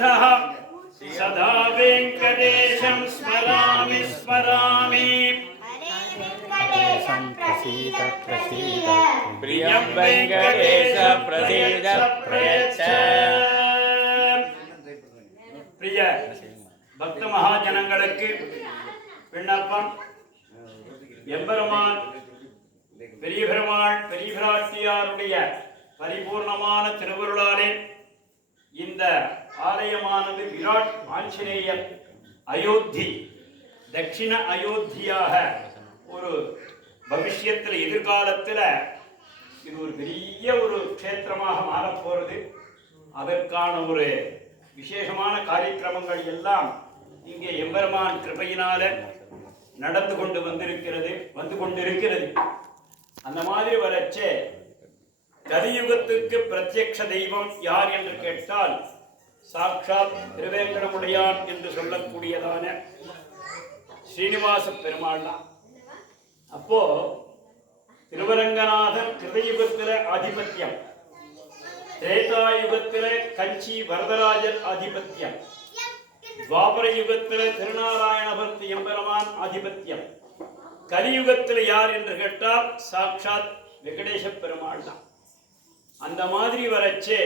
श्रीरङ्गनाथः सदा वेङ्कटेशं स्मरामि स्मरामि प्रियं वेङ्कटेश प्रसीद प्रयच्छ प्रिय भक्त महाजनங்களுக்கு விண்ணப்பம் எம்பெருமான் பெரிய பெருமாள் பெரிய பிராட்டியாருடைய பரிபூர்ணமான திருவருளாலே இந்த ஆலயமானது விராட் ஆஞ்சநேயர் அயோத்தி தட்சிண அயோத்தியாக ஒரு பவிஷ்யத்தில் எதிர்காலத்தில் இது ஒரு பெரிய ஒரு க்ஷேத்திரமாக மாறப்போகிறது. அதற்கான ஒரு விசேஷமான காரியக்கிரமங்கள் எல்லாம் இங்கே எம்பெருமான் கிருபையினால நடந்து கொண்டிருக்கிறது. அந்த மாதிரி வரச்சே கலியுகத்துக்கு பிரத்யக்ஷ தெய்வம் யார் என்று கேட்டால் சாட்சாத் திருவேங்கடமுடையான் என்று சொல்லக்கூடியதான ஸ்ரீனிவாச பெருமாள் தான். அப்போ திருவரங்கநாதன் கிருதயுகத்தில ஆதிபத்தியம், திரேதாயுகத்தில கஞ்சி வரதராஜர் ஆதிபத்தியம், துவாபர யுகத்தில திருநாராயணபக்தி எம்பெருமான் ஆதிபத்தியம், கலியுகத்தில் யார் என்று கேட்டால் சாட்சாத் வெங்கடேச பெருமாள் தான். அந்த மாதிரி வரச்சே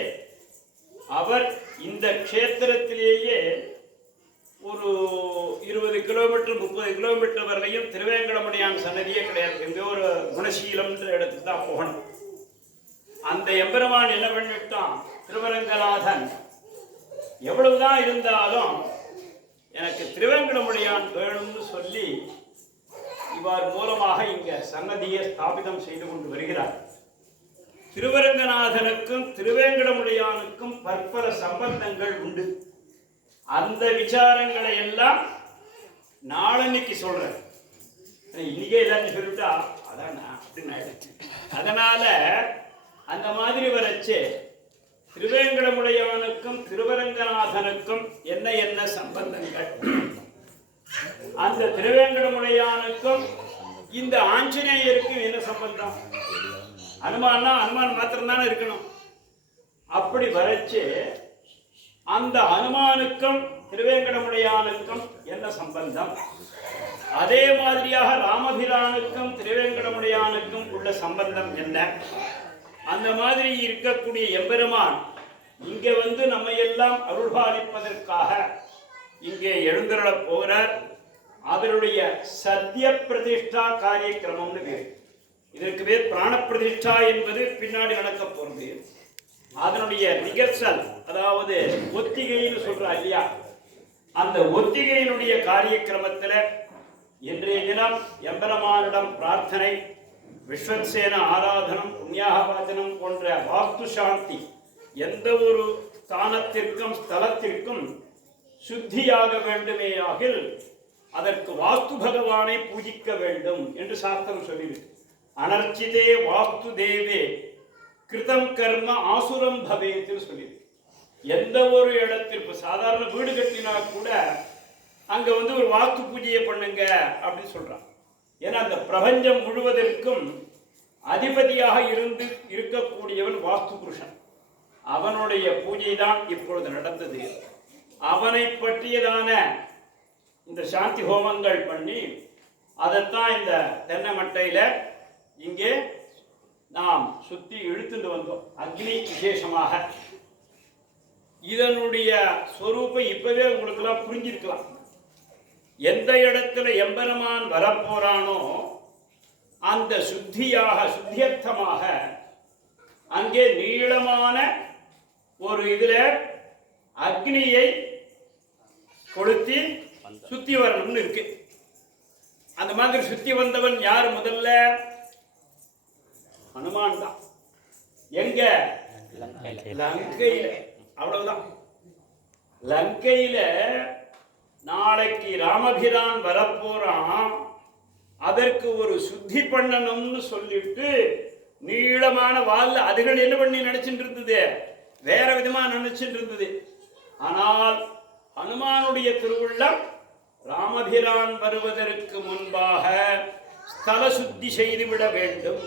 அவர் இந்த க்ஷேத்திரத்திலேயே ஒரு 20 கிலோமீட்டர் 30 கிலோமீட்டர் வரையும் திருவேங்கடமுடையான் சன்னதியே கிடையாது. எங்க ஒரு குணசீலம்ன்ற இடத்துக்கு தான் போகணும். அந்த எம்பெருமான் என்ன பண்ணிட்டான், திருவரங்கநாதன் எவ்வளவுதான் இருந்தாலும் எனக்கு திருவேங்கடமுடையான் வேணும்னு சொல்லி இவர் மூலமாக இங்க சன்னதியை ஸ்தாபிதம் செய்து கொண்டு வருகிறார். திருவரங்கநாதனுக்கும் திருவேங்கடமுடையானுக்கும் பற்பல சம்பந்தங்கள் உண்டு. அந்த விசாரங்களை எல்லாம் நாளன்னைக்கு சொல்றேன். இன்னைக்கே எல்லாரும் சொல்லிட்டா அதான் அப்படின்னு ஆயிடுச்சு. அதனால அந்த மாதிரி வரச்சு திருவேங்கடமுடையானுக்கும் திருவரங்கநாதனுக்கும் என்ன சம்பந்தங்கள், அந்த திருவேங்கடமுடையானுக்கும் இந்த ஆஞ்சநேயருக்கும் என்ன சம்பந்தம்? அனுமான் மாத்திரம்தானே இருக்கணும். அப்படி வரச்சு அந்த ஹனுமானுக்கும் திருவேங்கடமுடையானுக்கும் என்ன சம்பந்தம், அதே மாதிரியாக ராமபிரானுக்கும் திருவேங்கடமுடையானுக்கும் உள்ள சம்பந்தம் என்ன, அந்த மாதிரி இருக்கக்கூடிய எம்பெருமான் இங்கே வந்து நம்ம எல்லாம் அருள்பாலிப்பதற்காக இங்கே எழுந்தருள போகிறார். அவருடைய சத்திய பிரதிஷ்டா காரியக்கிரமம்னு பேர். இதற்கு பேர் பிராண பிரதிஷ்டா என்பது பின்னாடி நடக்க போகிறது. அதனுடைய ரிகர்சல், அதாவது ஒத்திகைன்னு சொல்றா இல்லையா, அந்த ஒத்திகையினுடைய காரியக்கிரமத்தில் இன்றைய தினம் எம்பெருமானிடம் பிரார்த்தனை, விஸ்வக்சேன ஆராதனம், புண்ணியாகவாச்சனம் போன்ற வாஸ்து சாந்தி, எந்த ஒரு ஸ்தானத்திற்கும் ஸ்தலத்திற்கும் சுத்தியாக வேண்டுமேயாகில் அதற்கு வாஸ்து பகவானை பூஜிக்க வேண்டும் என்று சாஸ்திரம் சொல்லியிருக்கு. அனர்ச்சிதே வாஸ்து தேவே கிருதம் கர்ம ஆசுரம் பவேத்து சொல்லியிருக்கு. எந்த ஒரு இடத்திற்கு சாதாரண வீடு கட்டினா கூட அங்க வந்து ஒரு வாஸ்து பூஜையை பண்ணுங்க அப்படின்னு சொல்றான். ஏன்னா அந்த பிரபஞ்சம் முழுவதற்கும் அதிபதியாக இருக்கக்கூடியவன் வாஸ்து புருஷன். அவனுடைய பூஜை தான் இப்பொழுது நடந்தது. அவனை பற்றியதான இந்த சாந்தி ஹோமங்கள் பண்ணி அதைத்தான் இந்த தென்னை மட்டையில இங்கே நாம் சுத்தி இழுத்துட்டு வந்தோம். அக்னி விசேஷமாக இதனுடைய ஸ்வரூபம் இப்பவே உங்களுக்கு எல்லாம் புரிஞ்சிருக்கலாம். எந்த இடத்துல எம்பெருமான் வரப்போறானோ அந்த சுத்தியர்த்தமாக அங்கே நீளமான ஒரு இதுல அக்னியை கொளுத்தி சுத்தி வரணும்னு இருக்கு. அந்த மாதிரி சுத்தி வந்தவன் யார்? முதல்ல ஹனுமான் தான். எங்க? லங்கையில. அவ்வளவுதான். லங்கையில நாளைக்கு ராமபிரான் வரப்போறான். அதற்கு ஒரு சுத்தி பண்ணணும்னு சொல்லிட்டு நீளமான வால்ல அதுகள் என்ன பண்ணி நினைச்சிட்டு இருந்தது, வேற விதமா நினைச்சிட்டு இருந்தது. ஆனால் ஹனுமானுடைய திருவுள்ளம் ராமபிரான் வருவதற்கு முன்பாக ஸ்தல சுத்தி செய்துவிட வேண்டும்.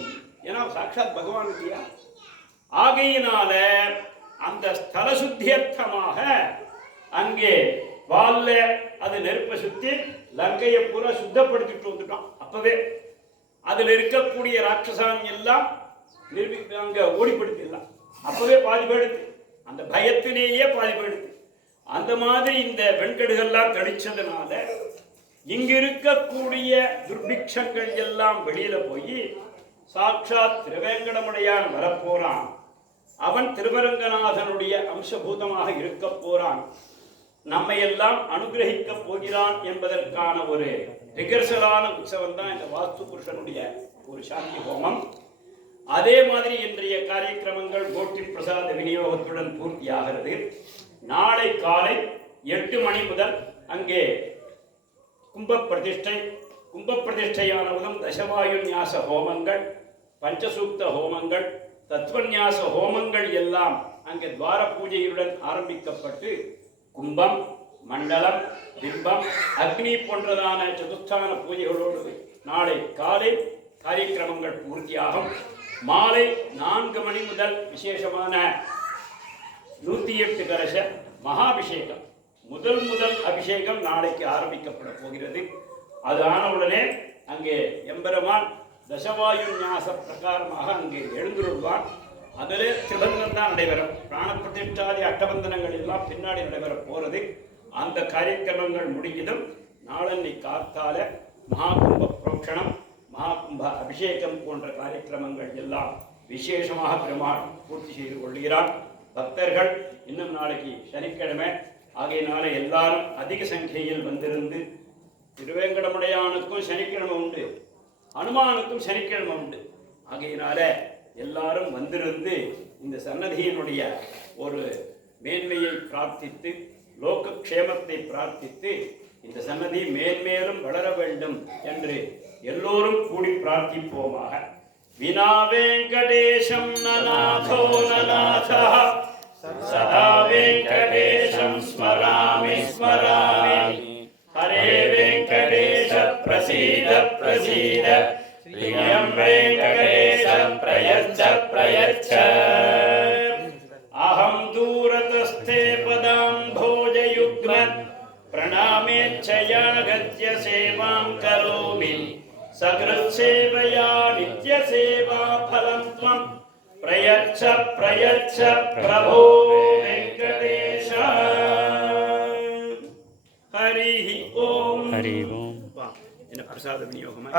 ஏன்னா சாட்சாத் பகவான் இல்லையா? ஆகையினால அந்த ஸ்தல சுத்தியர்த்தமாக அங்கே வால்ல அது நெருப்பை சுத்தி லங்கையை பூரா சுத்தப்படுத்திட்டு வந்துட்டான். அப்பவே அதுல இருக்கக்கூடிய ராட்சசான் எல்லாம் அங்க ஓடிப்படுத்திடலாம். அப்பவே பாதி போயிடுது, அந்த பயத்திலேயே பாதி போயிடுது. அந்த மாதிரி இந்த வெண்கடுகள்லாம் கழிச்சதுனால இங்க இருக்கக்கூடிய துர்பிக்ஷங்கள் எல்லாம் வெளியில போய் சாட்சாத் திருவேங்கடமுடையான் வரப்போறான். அவன் திருவரங்கநாதனுடைய அம்சபூதமாக இருக்க போறான். நம்மை எல்லாம் அனுகிரகிக்க போகிறான் என்பதற்கான ஒரு ரிகர்சலான உற்சவம் தான் இந்த வாஸ்து புருஷனுடைய ஒரு சாந்தி ஹோமம். அதே மாதிரி இன்றைய காரியக்கிரமங்கள் கோட்டி பிரசாத விநியோகத்துடன் பூர்த்தியாகிறது. நாளை காலை 8 மணி முதல் அங்கே கும்ப பிரதிஷ்டையானதும் தசவாயு ஞாச ஹோமங்கள், பஞ்சசூக்த ஹோமங்கள், தத்துவநியாச ஹோமங்கள் எல்லாம் அங்கே துவார பூஜையுடன் ஆரம்பிக்கப்பட்டு கும்பம், மண்டலம், பிம்பம், அக்னி போன்றதான சதுஸ்தான பூஜைகளோடு நாளை காலை காரியக்கிரமங்கள் பூர்த்தியாகும். மாலை 4 மணி முதல் விசேஷமான 108 கலச மகாபிஷேகம், முதல் அபிஷேகம் நாளைக்கு ஆரம்பிக்கப்பட போகிறது. அது ஆனவுடனே அங்கே எம்பெருமான் தசவாயு ஞாச பிரகாரமாக அங்கே எழுந்துருவான். அதில் திரிபந்தம் தான் நடைபெறும். பிராண பிரதிஷ்டாதி அட்டபந்தனங்கள் எல்லாம் பின்னாடி நடைபெற போகிறது. அந்த காரியக்கிரமங்கள் முடிந்ததும் நாளன்னி காத்தால மகாகும்ப புரோக்ஷணம், மகாகும்ப அபிஷேகம் போன்ற காரியக்கிரமங்கள் எல்லாம் விசேஷமாக பெருமாள் பூர்த்தி செய்து கொள்கிறான். பக்தர்கள் இன்னும் நாளைக்கு சனிக்கிழமை ஆகையினால எல்லாரும் அதிக சங்கையில் வந்திருந்து, திருவேங்கடமுடையானுக்கும் சனிக்கிழமை உண்டு, ஹனுமானுக்கும் சனிக்கிழமை உண்டு. ஆகையினால எல்லாரும் வந்திருந்து இந்த சன்னதியினுடைய ஒரு மேன்மையை பிரார்த்தித்து, லோகக்ஷேமத்தை பிரார்த்தித்து, இந்த சன்னதி மேன்மேலும் வளர வேண்டும் என்று எல்லோரும் கூடி பிரார்த்திப்போமாக. வினா வெங்கடேஷம் நநாதோ நநாதா சதா வெங்கடேஷம் ஸ்மராமி ஸ்மராமி. ஹரே வெங்கடேஷ பிரசீத பிரசீத. பிரியம் வெங்கடேஷ பிரயச்ச பிரயச்ச. அஹம் தூரதஸ்தே பதாம் போஜயுக்மத் பிரணாமேச்சயாகத்ய சேவாம் கரோமி. சகிருத்சேவயா நித்யசேவா பலம் த்வம் பிரயச்ச பிரயச்ச பிரபோ வெங்கடேஷ. ஹரி ஓம். ஹரி ஓம். என்ன பிரசாத விநியோகமா?